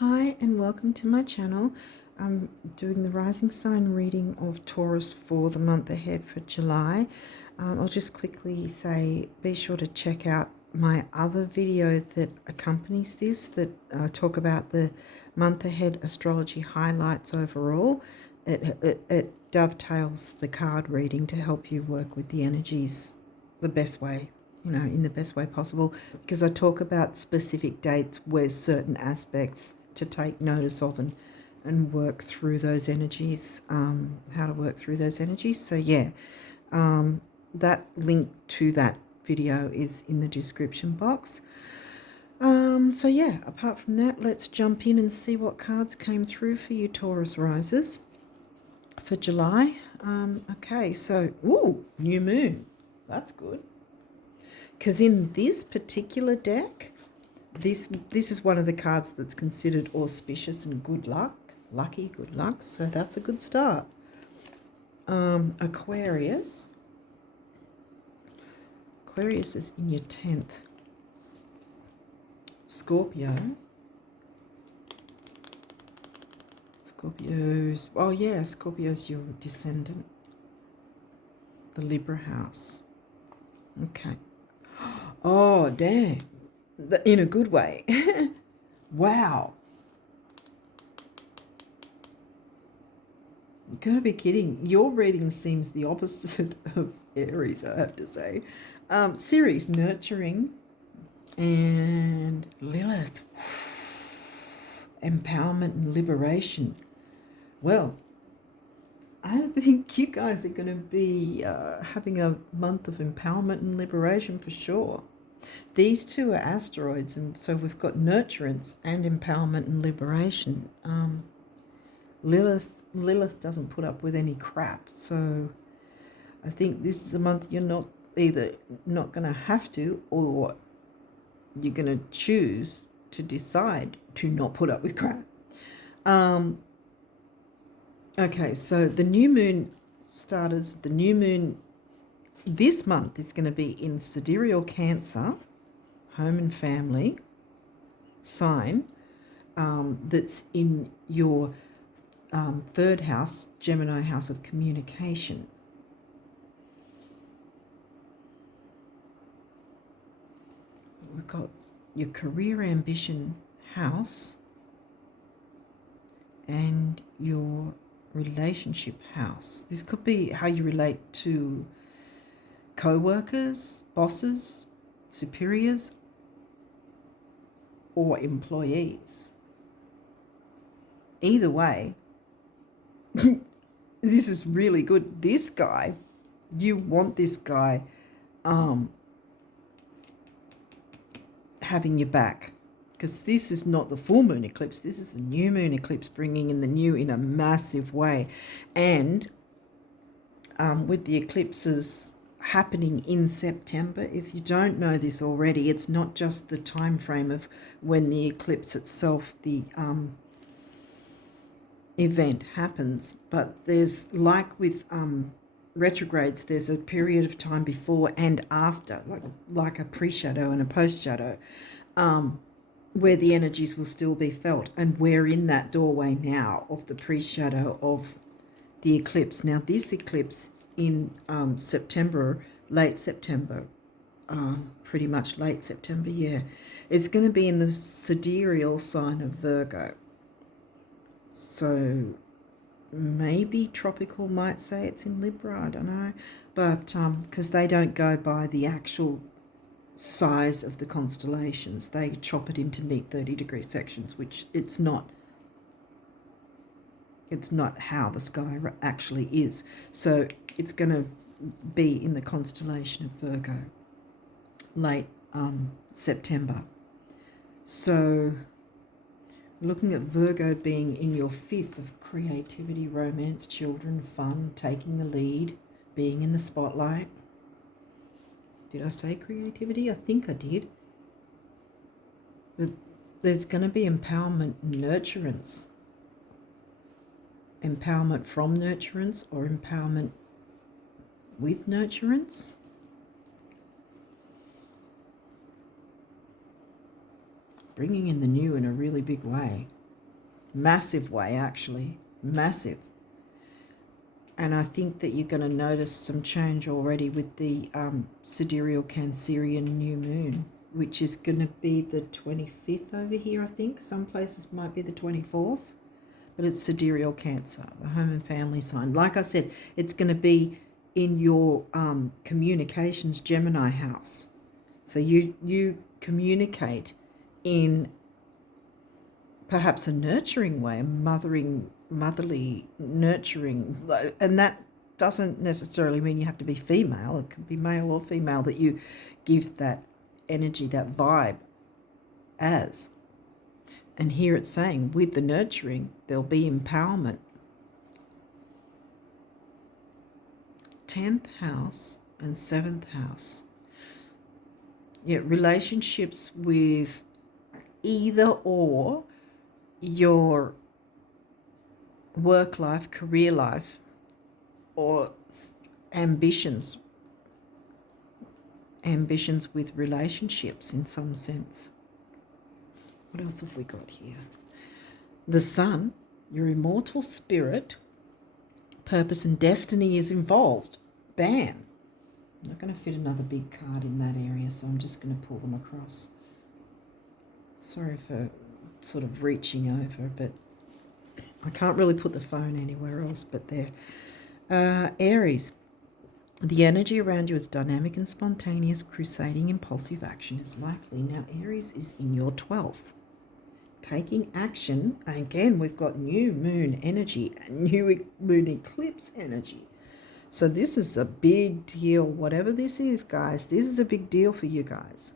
Hi and welcome to my channel. I'm doing the rising sign reading of Taurus for the month ahead for July. I'll just quickly say be sure to check out my other video that accompanies this that talk about the month ahead astrology highlights overall. It dovetails the card reading to help you work with the energies the best way, in the best way possible, because I talk about specific dates where certain aspects to take notice of and work through those energies, how to work through those energies. So yeah, that link to that video is in the description box. So yeah, apart from that, let's jump in and see what cards came through for you Taurus risers for July. Okay, so, new moon. That's good. Because in this particular deck, this is one of the cards that's considered auspicious and good luck, lucky, good luck. So that's a good start. Aquarius. Aquarius is in your 10th. Scorpio. Scorpio's, oh yeah, Scorpio's your descendant. The Libra house. Okay. Oh, damn. In a good way. Wow. You gotta be kidding. Your reading seems the opposite of Aries, I have to say. Ceres, nurturing, and Lilith, empowerment and liberation. Well, I think you guys are going to be having a month of empowerment and liberation for sure. These two are asteroids, and so we've got nurturance and empowerment and liberation. Lilith doesn't put up with any crap, so I think this is a month you're not either not going to have to, or you're going to choose to decide to not put up with crap. Okay, so the new moon starters, the new moon this month is going to be in Sidereal Cancer, home and family sign, that's in your third house, Gemini house of communication. We've got your career ambition house and your relationship house. This could be how you relate to co-workers, bosses, superiors, or employees. Either way, this is really good. This guy, you want this guy having your back, because this is not the full moon eclipse, this is the new moon eclipse, bringing in the new in a massive way. And with the eclipses happening in September, if you don't know this already, it's not just the time frame of when the eclipse itself, the event happens, but there's, like with retrogrades, there's a period of time before and after, like a pre-shadow and a post-shadow, where the energies will still be felt. And we're in that doorway now of the pre-shadow of the eclipse. Now, this eclipse in September, late September, pretty much late September, yeah, it's going to be in the sidereal sign of Virgo. So maybe tropical might say it's in Libra, I don't know, but because they don't go by the actual size of the constellations, they chop it into neat 30-degree sections, which it's not how the sky actually is. So it's going to be in the constellation of Virgo, late September. So looking at Virgo being in your 5th of creativity, romance, children, fun, taking the lead, being in the spotlight. Did I say creativity? I think I did. But there's going to be empowerment and nurturance. Empowerment from nurturance or empowerment with nurturance. Bringing in the new in a really big way. massive way, actually, massive. And I think that you're going to notice some change already with the sidereal Cancerian new moon, which is going to be the 25th over here, I think. Some places might be the 24th, but it's sidereal Cancer, the home and family sign. Like I said, it's going to be in your communications Gemini house. So you communicate in perhaps a nurturing way, a motherly, nurturing, and that doesn't necessarily mean you have to be female. It could be male or female that you give that energy, that vibe as. And here it's saying with the nurturing, there'll be empowerment. 10th house and 7th house. Yeah, relationships with either or your work life, career life, or ambitions with relationships in some sense. What else have we got here? The sun, your immortal spirit, purpose and destiny is involved. Bam. I'm not going to fit another big card in that area, so I'm just going to pull them across. Sorry for sort of reaching over, but I can't really put the phone anywhere else but there. Aries, the energy around you is dynamic and spontaneous, crusading, impulsive action is likely. Now, Aries is in your 12th. Taking action, again, we've got new moon energy and new moon eclipse energy. So this is a big deal. Whatever this is, guys, this is a big deal for you guys.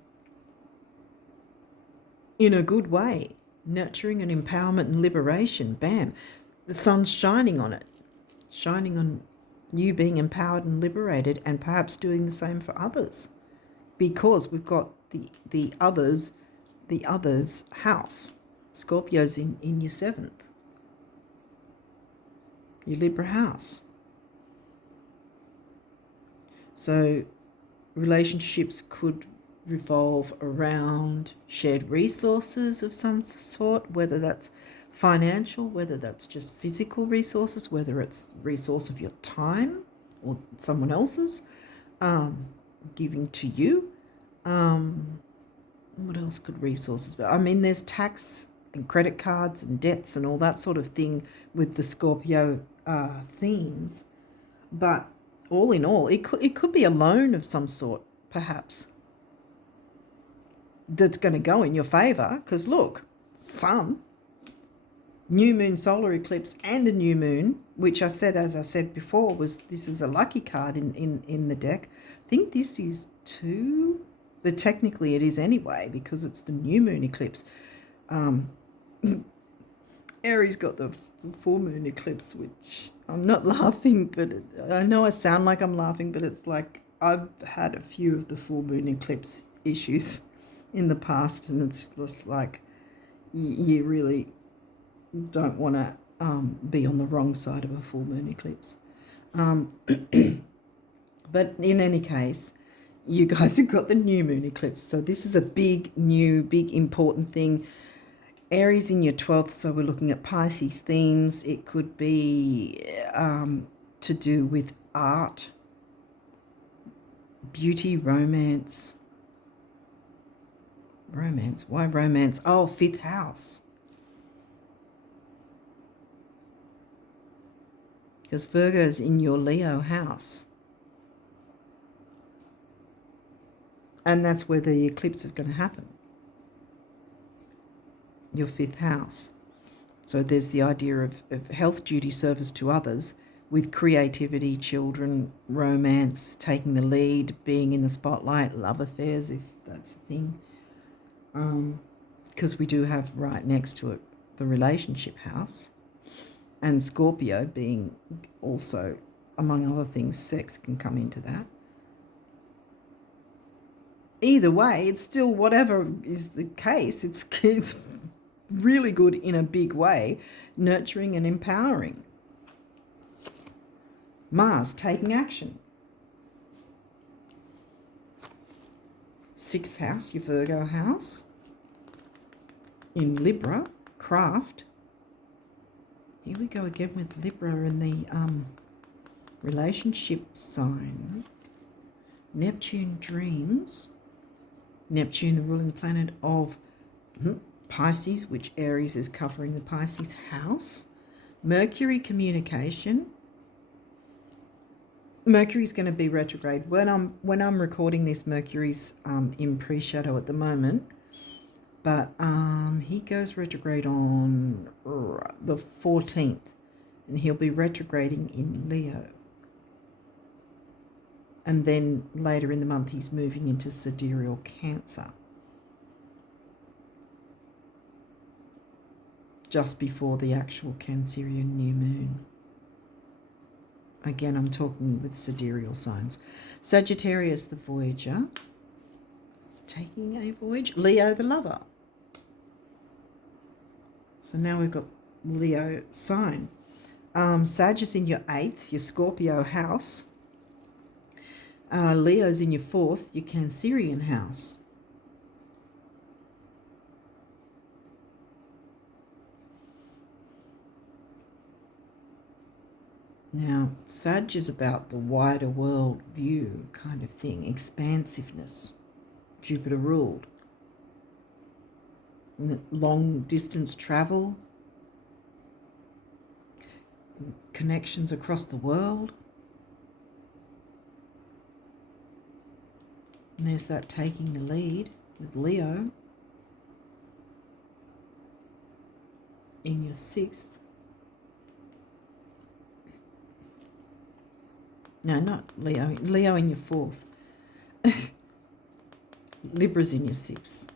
In a good way. Nurturing and empowerment and liberation. Bam. The sun's shining on it. Shining on you being empowered and liberated, and perhaps doing the same for others. Because we've got the others house. Scorpio's in your 7th. Your Libra house. So relationships could revolve around shared resources of some sort, whether that's financial, whether that's just physical resources, whether it's resource of your time or someone else's giving to you. What else could resources be? I mean, there's tax and credit cards and debts and all that sort of thing with the Scorpio themes. But all in all, it could be a loan of some sort, perhaps, that's going to go in your favour. Because look, sun, new moon, solar eclipse, and a new moon, which as I said before, this is a lucky card in the deck. I think this is 2, but technically it is anyway because it's the new moon eclipse. Aries got the full moon eclipse, which I'm not laughing, but I know I sound like I'm laughing, but it's like I've had a few of the full moon eclipse issues in the past, and it's just like you really don't want to be on the wrong side of a full moon eclipse. But in any case, you guys have got the new moon eclipse, so this is a big important thing. Aries in your 12th, so we're looking at Pisces themes. It could be to do with art, beauty, romance. Romance? Why romance? Oh, 5th house. Because Virgo's in your Leo house. And that's where the eclipse is going to happen. Your 5th house. So there's the idea of health, duty, service to others with creativity, children, romance, taking the lead, being in the spotlight, love affairs, if that's the thing. Because we do have right next to it the relationship house. And Scorpio being also, among other things, sex can come into that. Either way, it's still, whatever is the case, it's really good in a big way, nurturing and empowering. Mars, taking action. 6th house, your Virgo house. In Libra, craft. Here we go again with Libra and the relationship sign. Neptune dreams. Neptune, the ruling planet of Pisces, which Aries is covering the Pisces house. Mercury, communication. Mercury's going to be retrograde. When I'm recording this, Mercury's in pre-shadow at the moment. But he goes retrograde on the 14th. And he'll be retrograding in Leo. And then later in the month, he's moving into sidereal Cancer. Just before the actual Cancerian new moon. Again, I'm talking with sidereal signs. Sagittarius, the voyager. Taking a voyage. Leo, the lover. So now we've got Leo sign. Sag is in your 8th, your Scorpio house. Leo's in your 4th, your Cancerian house. Now, Sag is about the wider world view kind of thing, expansiveness. Jupiter ruled. Long distance travel, connections across the world. And there's that taking the lead with Leo in your 6th. No, not Leo. Leo in your 4th. Libra's in your 6th.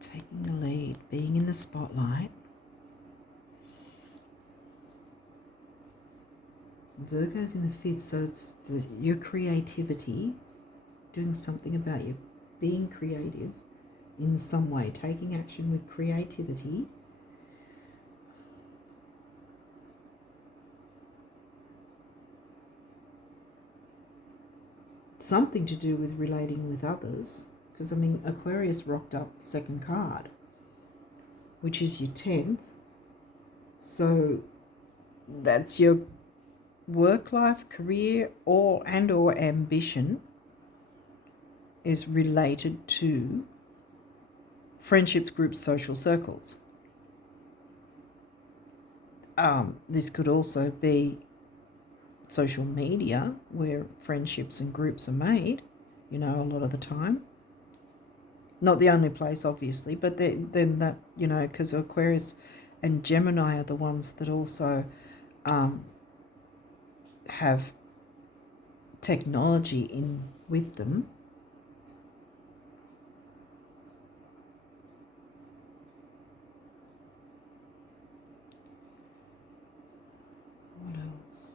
Taking the lead, being in the spotlight. Virgo's in the 5th, so it's your creativity, doing something about you, being creative in some way, taking action with creativity. Something to do with relating with others, because I mean Aquarius rocked up second card, which is your 10th. So that's your work life, career, or ambition is related to friendships, groups, social circles. This could also be social media where friendships and groups are made, a lot of the time. Not the only place, obviously, but then that, because Aquarius and Gemini are the ones that also have technology in with them. What else?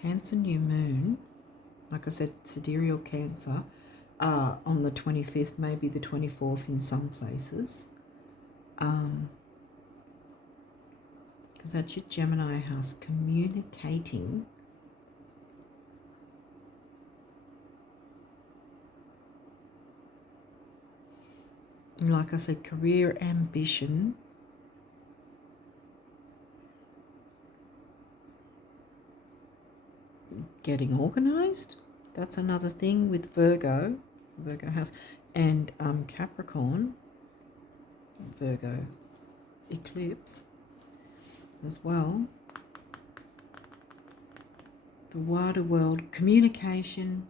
Cancer new moon, like I said, sidereal Cancer, on the 25th, maybe the 24th in some places. Because that's your Gemini house, communicating. Like I said, career, ambition. Getting organised. That's another thing with Virgo house, and Capricorn, Virgo eclipse as well. The wider world, communication.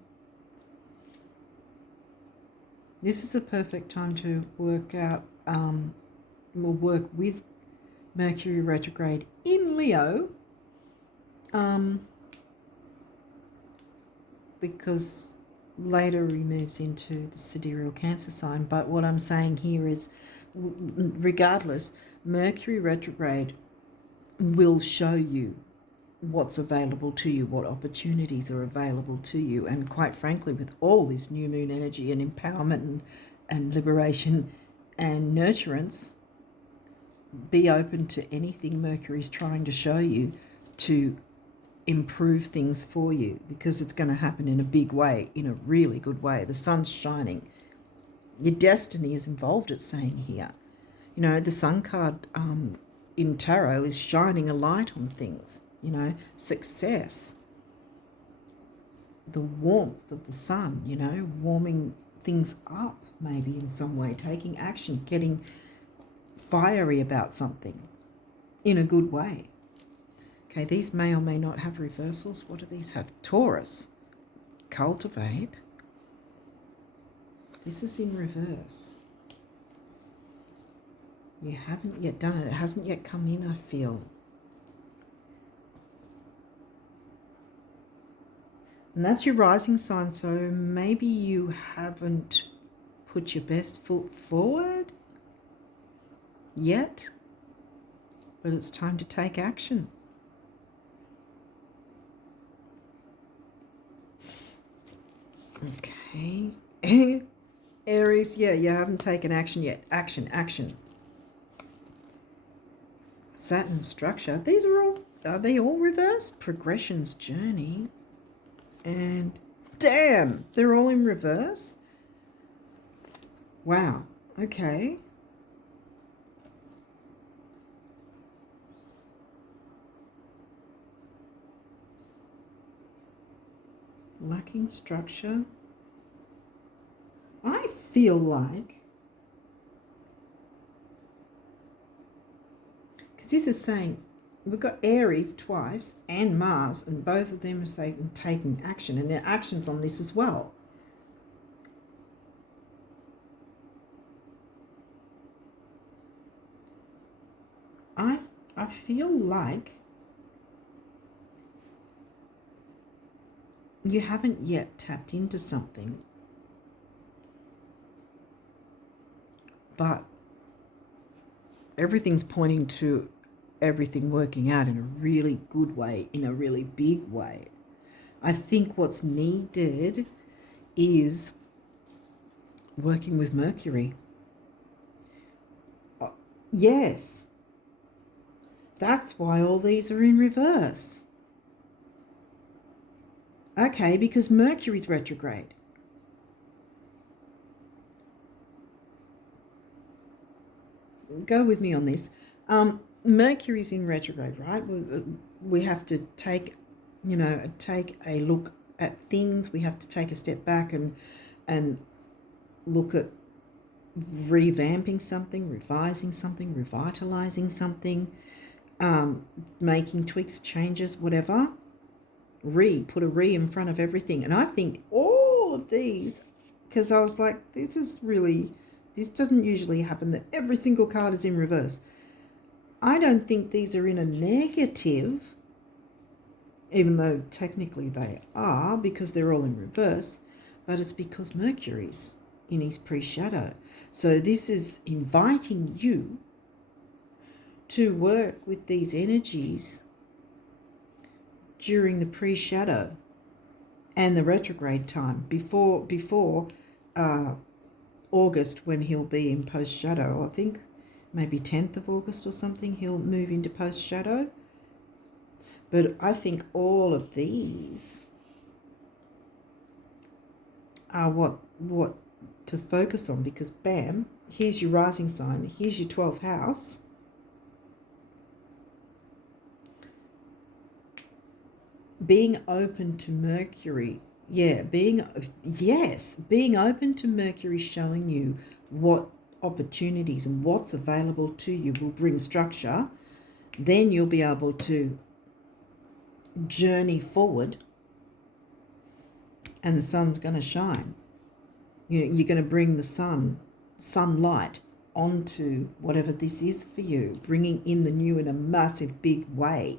This is a perfect time to work out, work with Mercury retrograde in Leo, because later he moves into the sidereal Cancer sign. But what I'm saying here is, regardless, Mercury retrograde will show you what's available to you, what opportunities are available to you. And quite frankly, with all this new moon energy and empowerment and liberation and nurturance, be open to anything Mercury's trying to show you to improve things for you, because it's going to happen in a big way, in a really good way. The sun's shining Your destiny is involved, it's saying here. You know, the Sun card in tarot is shining a light on things, you know, success, the warmth of the sun, you know, warming things up maybe in some way, taking action, getting fiery about something in a good way. Okay, these may or may not have reversals. What do these have? Taurus, cultivate. This is in reverse. You haven't yet done it. It hasn't yet come in, I feel. And that's your rising sign, so maybe you haven't put your best foot forward yet, but it's time to take action. Okay. Aries, yeah, you haven't taken action yet. Action, action. Saturn structure. These are they all reverse? Progression's journey. And damn, they're all in reverse? Wow, okay. Lacking structure. I feel like, because this is saying we've got Aries twice and Mars, and both of them are saying taking action, and there are actions on this as well. I feel like you haven't yet tapped into something, but everything's pointing to everything working out in a really good way, in a really big way. I think what's needed is working with Mercury. Yes, that's why all these are in reverse. Okay, because Mercury's retrograde. Go with me on this. Mercury's in retrograde, right? We have to take a look at things. We have to take a step back and look at revamping something, revising something, revitalizing something, making tweaks, changes, whatever. Put a re in front of everything. And I think all of these, because I was like, this doesn't usually happen, that every single card is in reverse. I don't think these are in a negative, even though technically they are, because they're all in reverse, but it's because Mercury's in his pre-shadow. So this is inviting you to work with these energies during the pre-shadow and the retrograde time, before August, when he'll be in post-shadow. I think maybe 10th of August or something, he'll move into post-shadow. But I think all of these are what to focus on, because bam, here's your rising sign, here's your 12th house. Being open to Mercury, being open to Mercury showing you what opportunities and what's available to you will bring structure. Then you'll be able to journey forward, and the sun's going to shine. You're going to bring the sunlight onto whatever this is for you, bringing in the new in a massive big way.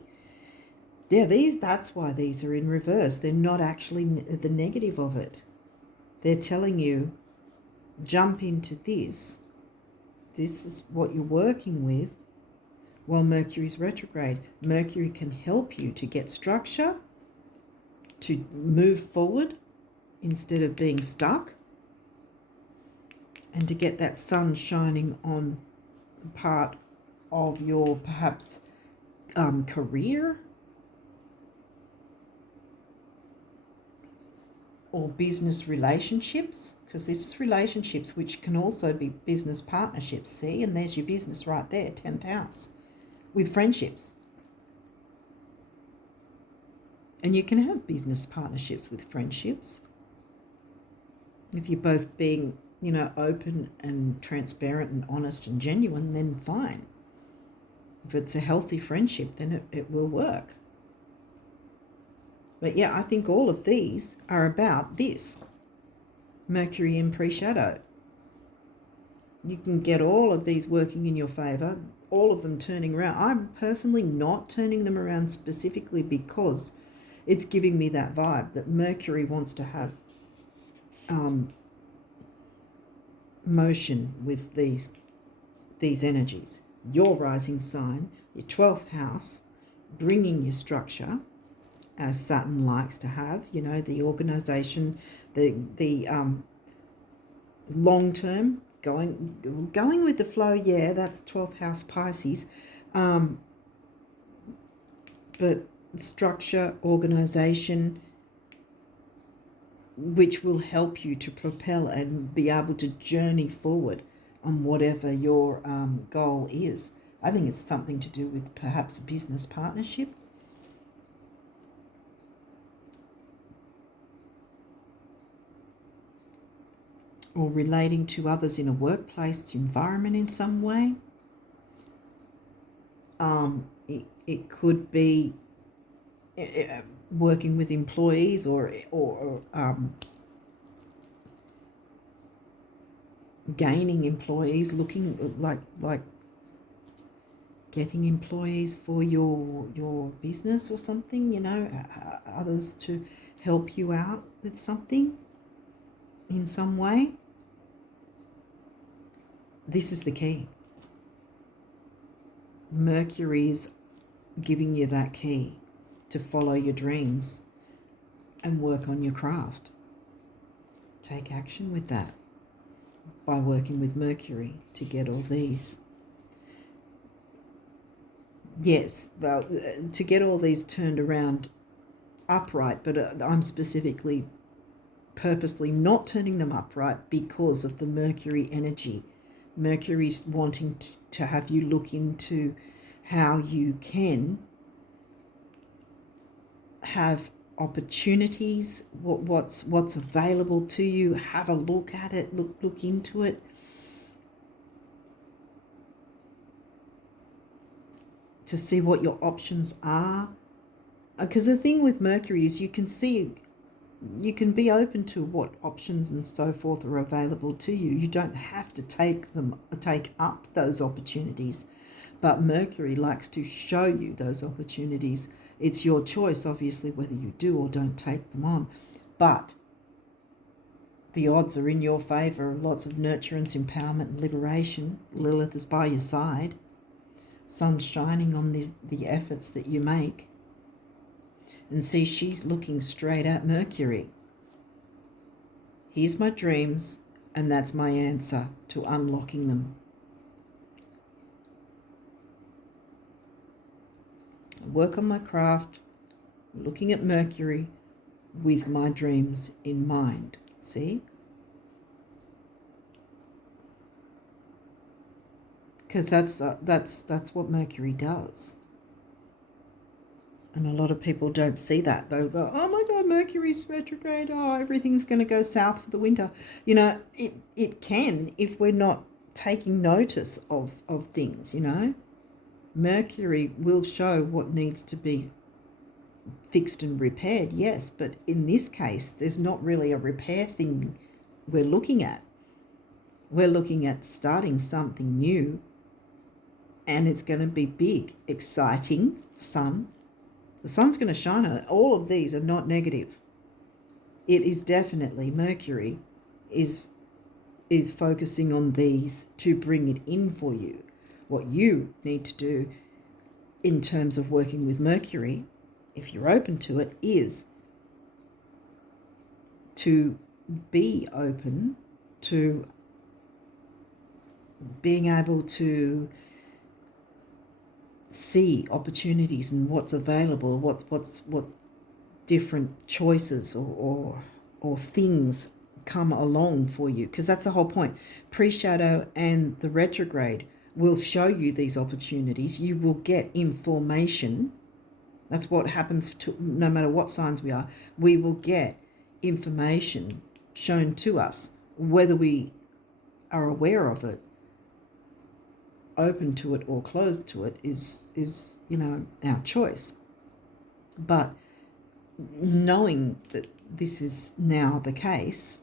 Yeah, that's why these are in reverse. They're not actually the negative of it. They're telling you, jump into this. This is what you're working with while Mercury's retrograde. Mercury can help you to get structure, to move forward instead of being stuck, and to get that sun shining on part of your perhaps career or business relationships, because this is relationships, which can also be business partnerships. See, and there's your business right there, 10th house, with friendships. And you can have business partnerships with friendships if you're both being, open and transparent and honest and genuine. Then fine. If it's a healthy friendship, then it will work. But yeah, I think all of these are about this. Mercury in pre-shadow. You can get all of these working in your favour, all of them turning around. I'm personally not turning them around specifically because it's giving me that vibe that Mercury wants to have motion with these energies. Your rising sign, your 12th house, bringing your structure, as Saturn likes to have, the organisation, the long term, going with the flow. Yeah, that's 12th house Pisces, but structure, organisation, which will help you to propel and be able to journey forward on whatever your goal is. I think it's something to do with perhaps a business partnership. Or relating to others in a workplace environment in some way. It could be working with employees or gaining employees, looking like getting employees for your business or something, others to help you out with something in some way. This is the key. Mercury is giving you that key to follow your dreams and work on your craft. Take action with that by working with Mercury to get all these. Yes, to get all these turned around upright, but I'm specifically purposely not turning them upright because of the Mercury energy. Mercury's wanting to have you look into how you can have opportunities, what's available to you. Have a look at it, look into it. To see what your options are. Because the thing with Mercury is you can be open to what options and so forth are available to you. You don't have to take up those opportunities, but Mercury likes to show you those opportunities. It's your choice, obviously, whether you do or don't take them on, but the odds are in your favour. Lots of nurturance, empowerment and liberation. Lilith is by your side. Sun's shining on the efforts that you make. And see, she's looking straight at Mercury. Here's my dreams, and that's my answer to unlocking them. Work on my craft, looking at Mercury with my dreams in mind. See? Because that's what Mercury does. And a lot of people don't see that. They'll go, oh my God, Mercury's retrograde. Oh, everything's going to go south for the winter. It can if we're not taking notice of things, Mercury will show what needs to be fixed and repaired, yes. But in this case, there's not really a repair thing we're looking at. We're looking at starting something new. And it's going to be big, exciting. The sun's going to shine on it. All of these are not negative. It is definitely Mercury is focusing on these to bring it in for you. What you need to do in terms of working with Mercury, if you're open to it, is to be open to being able to see opportunities and what's available, what different choices or things come along for you, because that's the whole point. Pre-shadow and the retrograde will show you these opportunities. You will get information. That's what happens to no matter what signs we are. We will get information shown to us, whether we are aware of it, open to it, or closed to it is our choice. But knowing that this is now the case,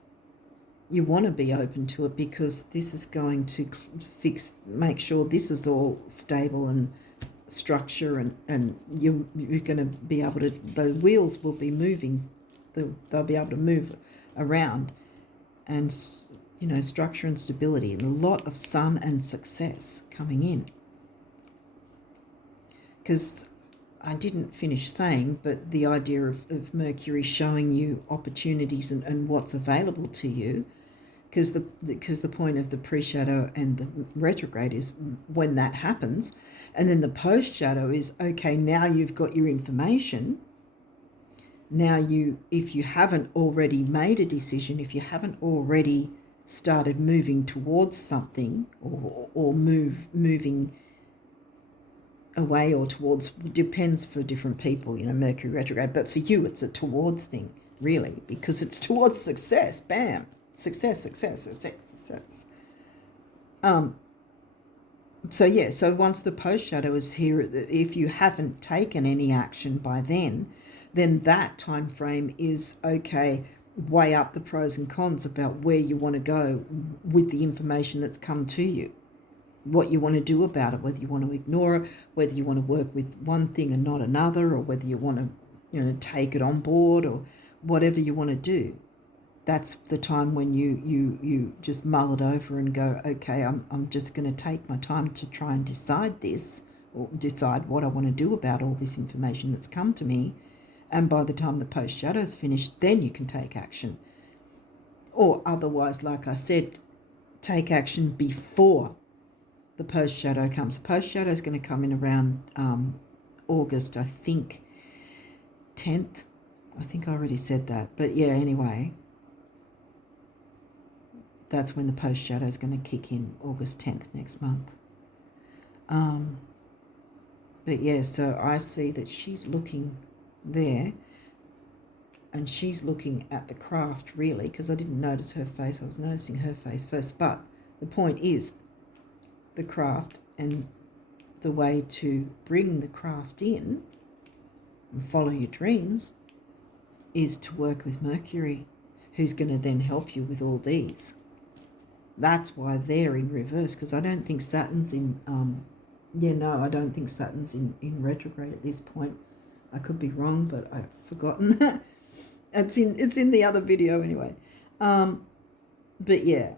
you want to be open to it, because this is going to make sure this is all stable and structure, and you're going to be able to, the wheels will be moving, they'll be able to move around, and structure and stability, and a lot of sun and success coming in. Because I didn't finish saying, but the idea of Mercury showing you opportunities and what's available to you, because the point of the pre-shadow and the retrograde is when that happens, and then the post-shadow is, okay, now you've got your information. Now if you haven't already made a decision, if you haven't already started moving towards something, or moving away or towards, depends for different people, Mercury retrograde, but for you it's a towards thing, really, because it's towards success. Bam, success. So once the post shadow is here, if you haven't taken any action by then that time frame is, okay, weigh up the pros and cons about where you want to go with the information that's come to you, what you want to do about it, whether you want to ignore it, whether you want to work with one thing and not another, or whether you want to take it on board, or whatever you want to do. That's the time when you just mull it over and go, okay, I'm just going to take my time to try and decide this, or decide what I want to do about all this information that's come to me. And by the time the post shadow is finished, then you can take action. Or otherwise, like I said, take action before the post shadow comes. The post shadow is going to come in around August, I think, 10th. I think I already said that. But yeah, anyway, that's when the post shadow is going to kick in, August 10th next month. But yeah, so I see that she's looking there, and she's looking at the craft, really, because I didn't notice her face. I was noticing her face first. But the point is, the craft, and the way to bring the craft in and follow your dreams is to work with Mercury, who's going to then help you with all these. That's why they're in reverse, because I don't think Saturn's in I don't think Saturn's in retrograde at this point. I could be wrong, but I've forgotten. It's in the other video anyway. But yeah,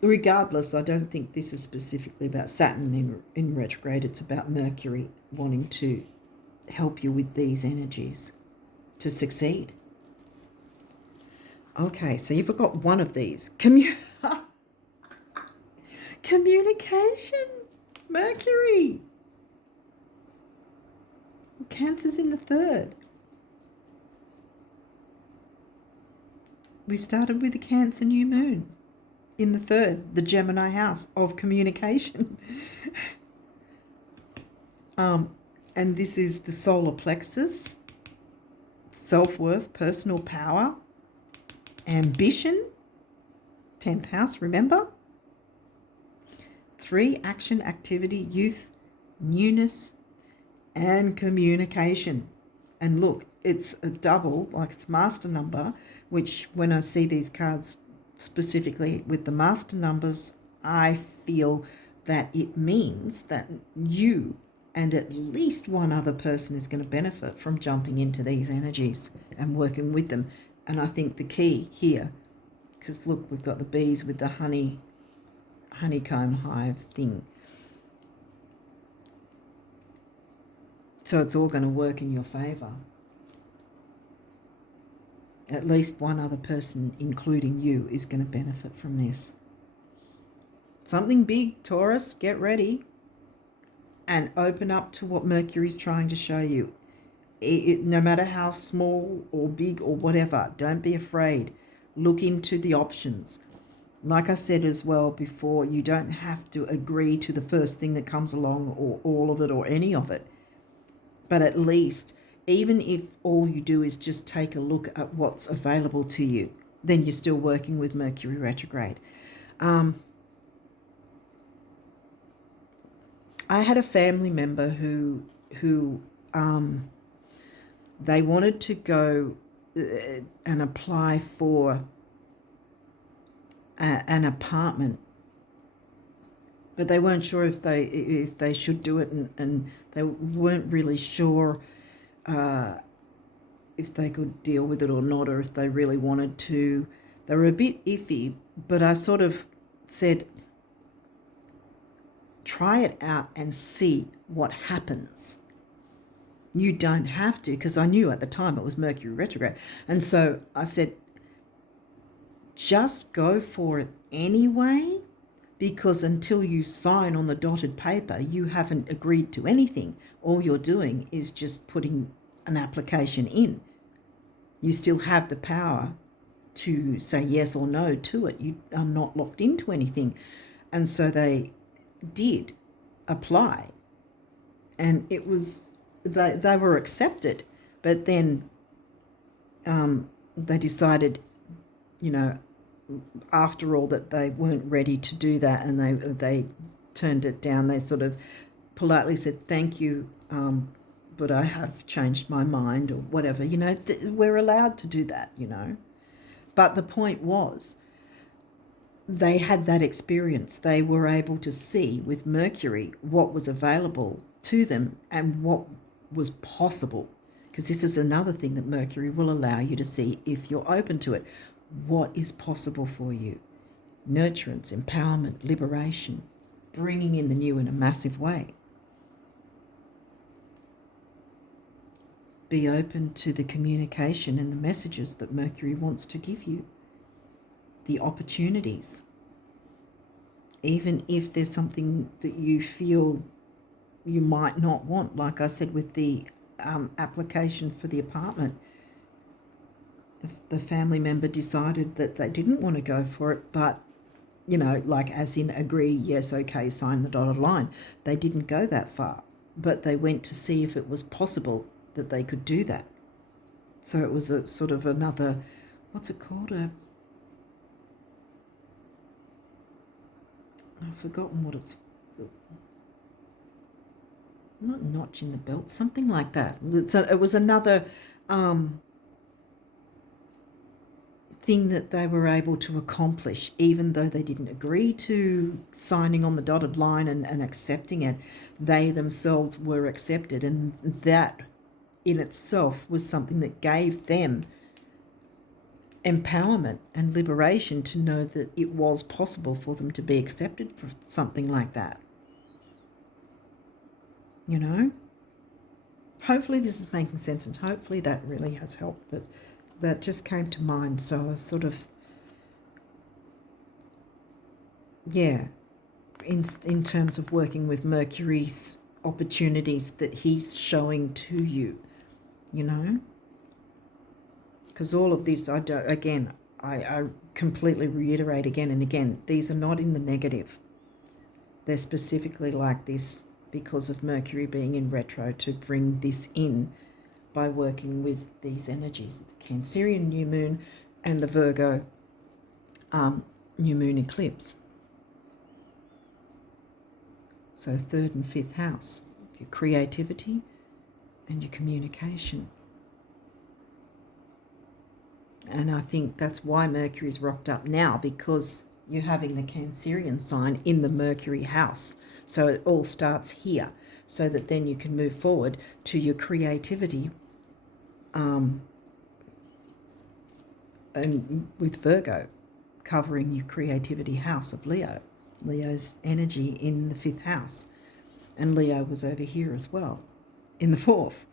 regardless, I don't think this is specifically about Saturn in retrograde. It's about Mercury wanting to help you with these energies to succeed. Okay, so you've got one of these. Communication. Mercury. Cancer's in the 3rd. We started with the Cancer new moon in the 3rd, the Gemini house of communication. And this is the solar plexus, self-worth, personal power, ambition, 10th house, remember? 3, action, activity, youth, newness, and communication. And look, it's a double, like it's master number, which when I see these cards specifically with the master numbers, I feel that it means that you and at least one other person is going to benefit from jumping into these energies and working with them. And I think the key here, because look, we've got the bees with the honeycomb hive thing. So it's all going to work in your favour. At least one other person, including you, is going to benefit from this. Something big, Taurus, get ready. And open up to what Mercury's trying to show you. No matter how small or big or whatever, don't be afraid. Look into the options. Like I said as well before, you don't have to agree to the first thing that comes along or all of it or any of it. But at least, even if all you do is just take a look at what's available to you, then you're still working with Mercury retrograde. I had a family member who they wanted to go and apply for an apartment, but they weren't sure if they should do it, and they weren't really sure if they could deal with it or not, or if they really wanted to. They were a bit iffy, but I sort of said, try it out and see what happens. You don't have to, because I knew at the time it was Mercury retrograde. And so I said, just go for it anyway, because until you sign on the dotted paper, you haven't agreed to anything. All you're doing is just putting an application in. You still have the power to say yes or no to it. You are not locked into anything. And so they did apply, and it was they were accepted, but then they decided, after all, that they weren't ready to do that, and they turned it down. They sort of politely said thank you, but I have changed my mind, or whatever. We're allowed to do that, but the point was, they had that experience. They were able to see with Mercury what was available to them and what was possible. Because this is another thing that Mercury will allow you to see if you're open to it. What is possible for you? Nurturance, empowerment, liberation, bringing in the new in a massive way. Be open to the communication and the messages that Mercury wants to give you. The opportunities, even if there's something that you feel you might not want, like I said with the application for the apartment. The family member decided that they didn't want to go for it, but like as in agree, yes, okay, sign the dotted line. They didn't go that far, but they went to see if it was possible that they could do that. So it was a sort of another, what's it called, I've forgotten what it's, not notch in the belt, something like that. It was another thing that they were able to accomplish, even though they didn't agree to signing on the dotted line and accepting it. They themselves were accepted, and that in itself was something that gave them empowerment and liberation to know that it was possible for them to be accepted for something like that. Hopefully this is making sense, and hopefully that really has helped, but that just came to mind. So I was sort of, in terms of working with Mercury's opportunities that he's showing to you, because all of this, I completely reiterate again and again, these are not in the negative. They're specifically like this because of Mercury being in retro, to bring this in by working with these energies, the Cancerian new moon and the Virgo new moon eclipse. So 3rd and 5th house, your creativity and your communication. And I think that's why Mercury's rocked up now, because you're having the Cancerian sign in the Mercury house. So it all starts here, so that then you can move forward to your creativity, and with Virgo covering your creativity house of Leo. Leo's energy in the 5th house. And Leo was over here as well, in the 4th.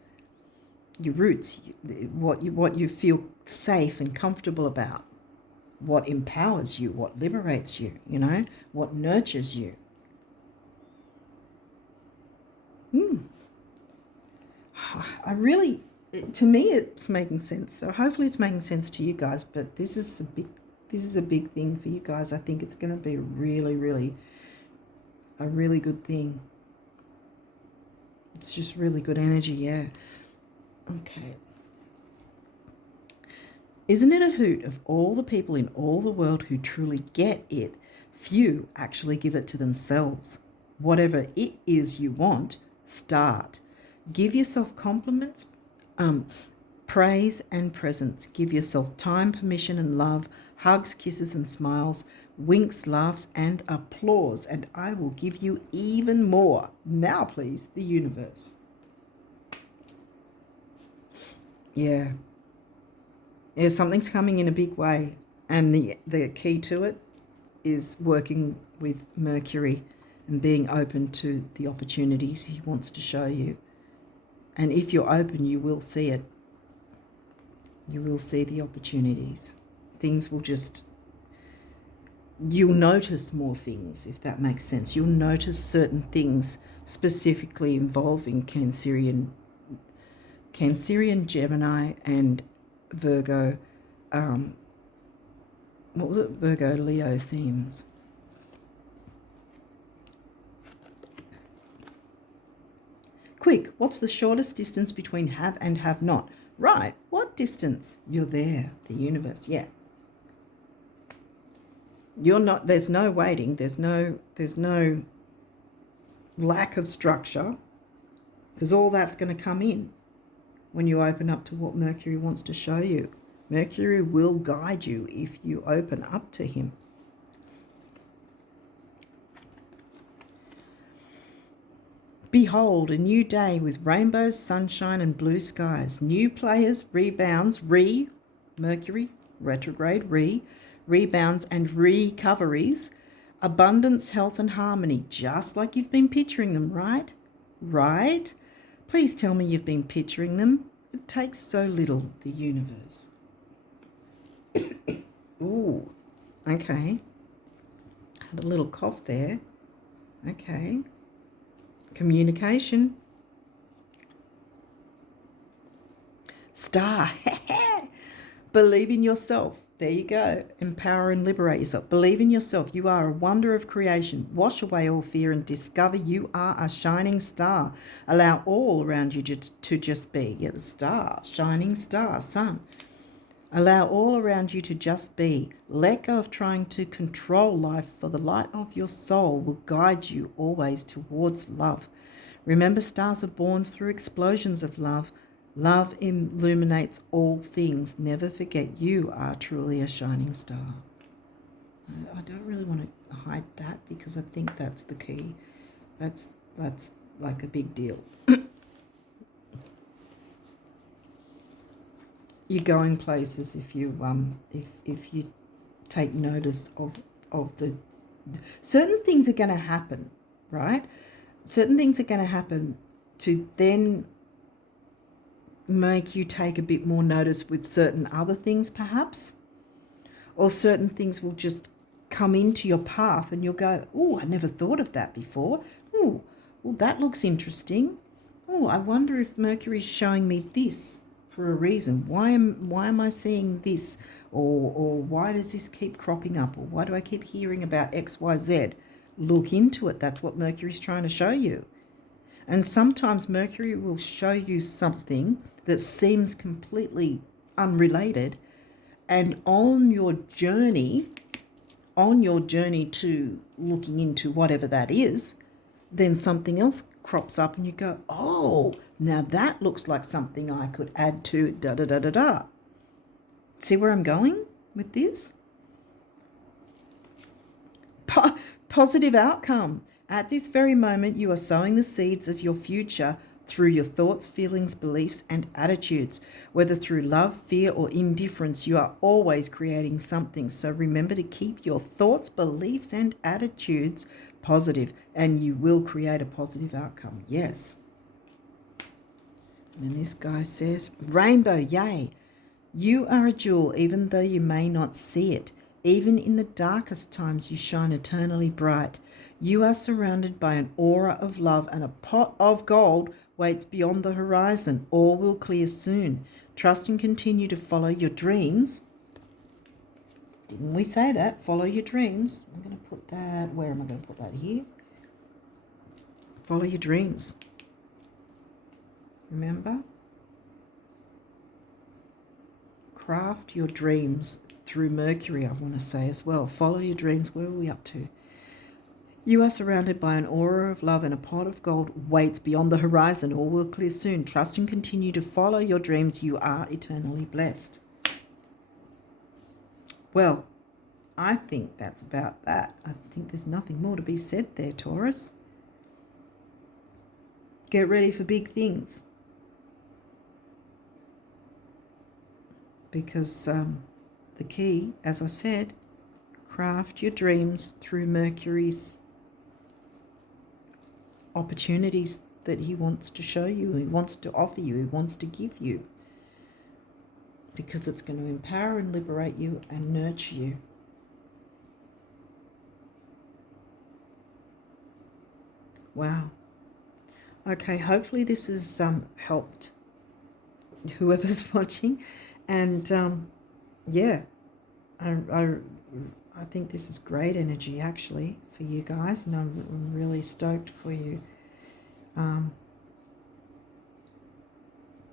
Your roots, what you feel safe and comfortable about, what empowers you, what liberates you, what nurtures you. I really To me, it's making sense. So hopefully it's making sense to you guys. But this is a big thing for you guys. I think it's going to be really, really a really good thing. It's just really good energy, yeah. Okay. Isn't it a hoot of all the people in all the world who truly get it, few actually give it to themselves. Whatever it is you want, start. Give yourself compliments, praise and presents. Give yourself time, permission and love, hugs, kisses and smiles, winks, laughs and applause, and I will give you even more. Now, please, the universe. Yeah. Yeah, something's coming in a big way, and the key to it is working with Mercury and being open to the opportunities he wants to show you. And if you're open, you will see it. You will see the opportunities. Things will just, you'll notice more things, if that makes sense. You'll notice certain things specifically involving Cancerian, Gemini, and Virgo, what was it? Virgo, Leo themes. Quick, what's the shortest distance between have and have not? Right, what distance? You're there, the universe, yeah. You're not, there's no waiting, there's no lack of structure, because all that's going to come in when you open up to what Mercury wants to show you. Mercury will guide you if you open up to him. Behold, a new day with rainbows, sunshine and blue skies. New players, rebounds, Mercury, retrograde, rebounds and recoveries. Abundance, health and harmony, just like you've been picturing them, right? Right? Please tell me you've been picturing them. It takes so little, the universe. Ooh, okay. Had a little cough there. Okay. Communication. Star. Believe in yourself. There you go. Empower and liberate yourself. Believe in yourself. You are a wonder of creation. Wash away all fear and discover you are a shining star. Allow all around you to just be. Yeah, the star, shining star, sun. Allow all around you to just be. Let go of trying to control life, for the light of your soul will guide you always towards love. Remember, stars are born through explosions of love. Love illuminates all things. Never forget you are truly a shining star. I don't really want to hide that because I think that's the key. That's like a big deal. You're going places if you take notice of the certain things are going to happen, right? Certain things are going to happen to then make you take a bit more notice with certain other things perhaps, or certain things will just come into your path and you'll go, oh, I never thought of that before. Oh, well, that looks interesting. Oh, I wonder if Mercury's showing me this for a reason. Why am I seeing this? Or why does this keep cropping up? Or why do I keep hearing about XYZ? Look into it. That's what Mercury's trying to show you. And sometimes Mercury will show you something that seems completely unrelated, and on your journey to looking into whatever that is, then something else crops up and you go, oh, now that looks like something I could add to da-da-da-da-da. See where I'm going with this? Positive outcome. At this very moment, you are sowing the seeds of your future through your thoughts, feelings, beliefs, and attitudes. Whether through love, fear, or indifference, you are always creating something. So remember to keep your thoughts, beliefs, and attitudes positive, and you will create a positive outcome. Yes. And this guy says, rainbow, yay. You are a jewel, even though you may not see it. Even in the darkest times, you shine eternally bright. You are surrounded by an aura of love and a pot of gold waits beyond the horizon. All will clear soon. Trust and continue to follow your dreams. Didn't we say that? Follow your dreams. I'm going to put that, where am I going to put that? Here. Follow your dreams. Remember? Craft your dreams through Mercury, I want to say as well. Follow your dreams. Where are we up to? You are surrounded by an aura of love, and a pot of gold waits beyond the horizon. All will clear soon. Trust and continue to follow your dreams. You are eternally blessed. Well, I think that's about that. I think there's nothing more to be said there, Taurus. Get ready for big things. Because the key, as I said, craft your dreams through Mercury's opportunities that he wants to show you, he wants to offer you, he wants to give you. Because it's going to empower and liberate you and nurture you. Wow. Okay, hopefully this has helped whoever's watching. And yeah, I think this is great energy actually for you guys, and I'm really stoked for you.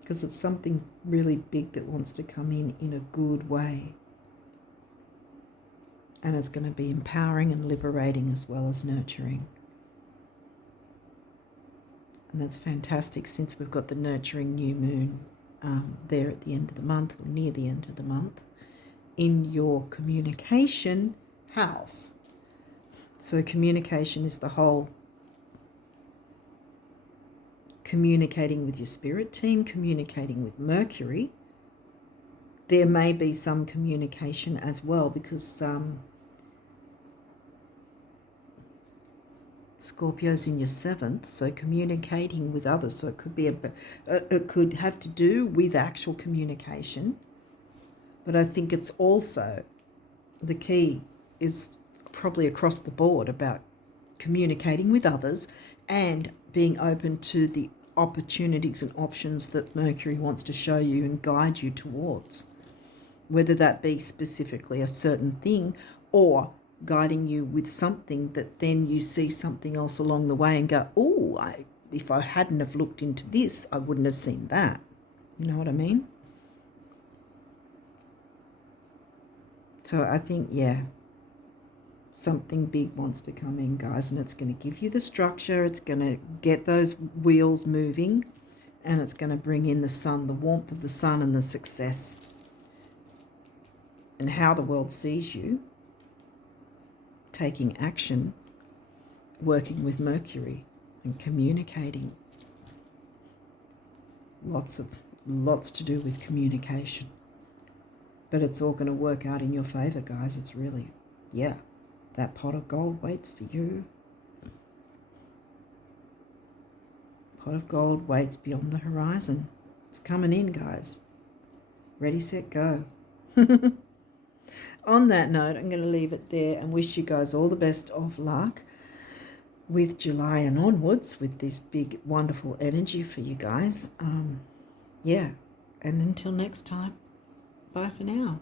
Because it's something really big that wants to come in a good way. And it's going to be empowering and liberating as well as nurturing. And that's fantastic since we've got the nurturing new moon there at the end of the month, or near the end of the month, in your communication house. So communication is the whole communicating with your spirit team, communicating with Mercury. There may be some communication as well, because Scorpio's in your 7th, so communicating with others. So it could be it could have to do with actual communication, but I think it's also, the key is probably across the board about communicating with others and being open to the opportunities and options that Mercury wants to show you and guide you towards, whether that be specifically a certain thing or guiding you with something that then you see something else along the way and go, oh, if I hadn't have looked into this, I wouldn't have seen that. You know what I mean? So I think, yeah, something big wants to come in, guys, and it's going to give you the structure. It's going to get those wheels moving, and it's going to bring in the sun, the warmth of the sun, and the success, and how the world sees you taking action, working with Mercury and communicating. Lots to do with communication. But it's all going to work out in your favor, guys. It's really, yeah, that pot of gold waits for you. Pot of gold waits beyond the horizon. It's coming in, guys. Ready, set, go. On that note, I'm going to leave it there and wish you guys all the best of luck with July and onwards, with this big, wonderful energy for you guys. Yeah, and until next time, bye for now.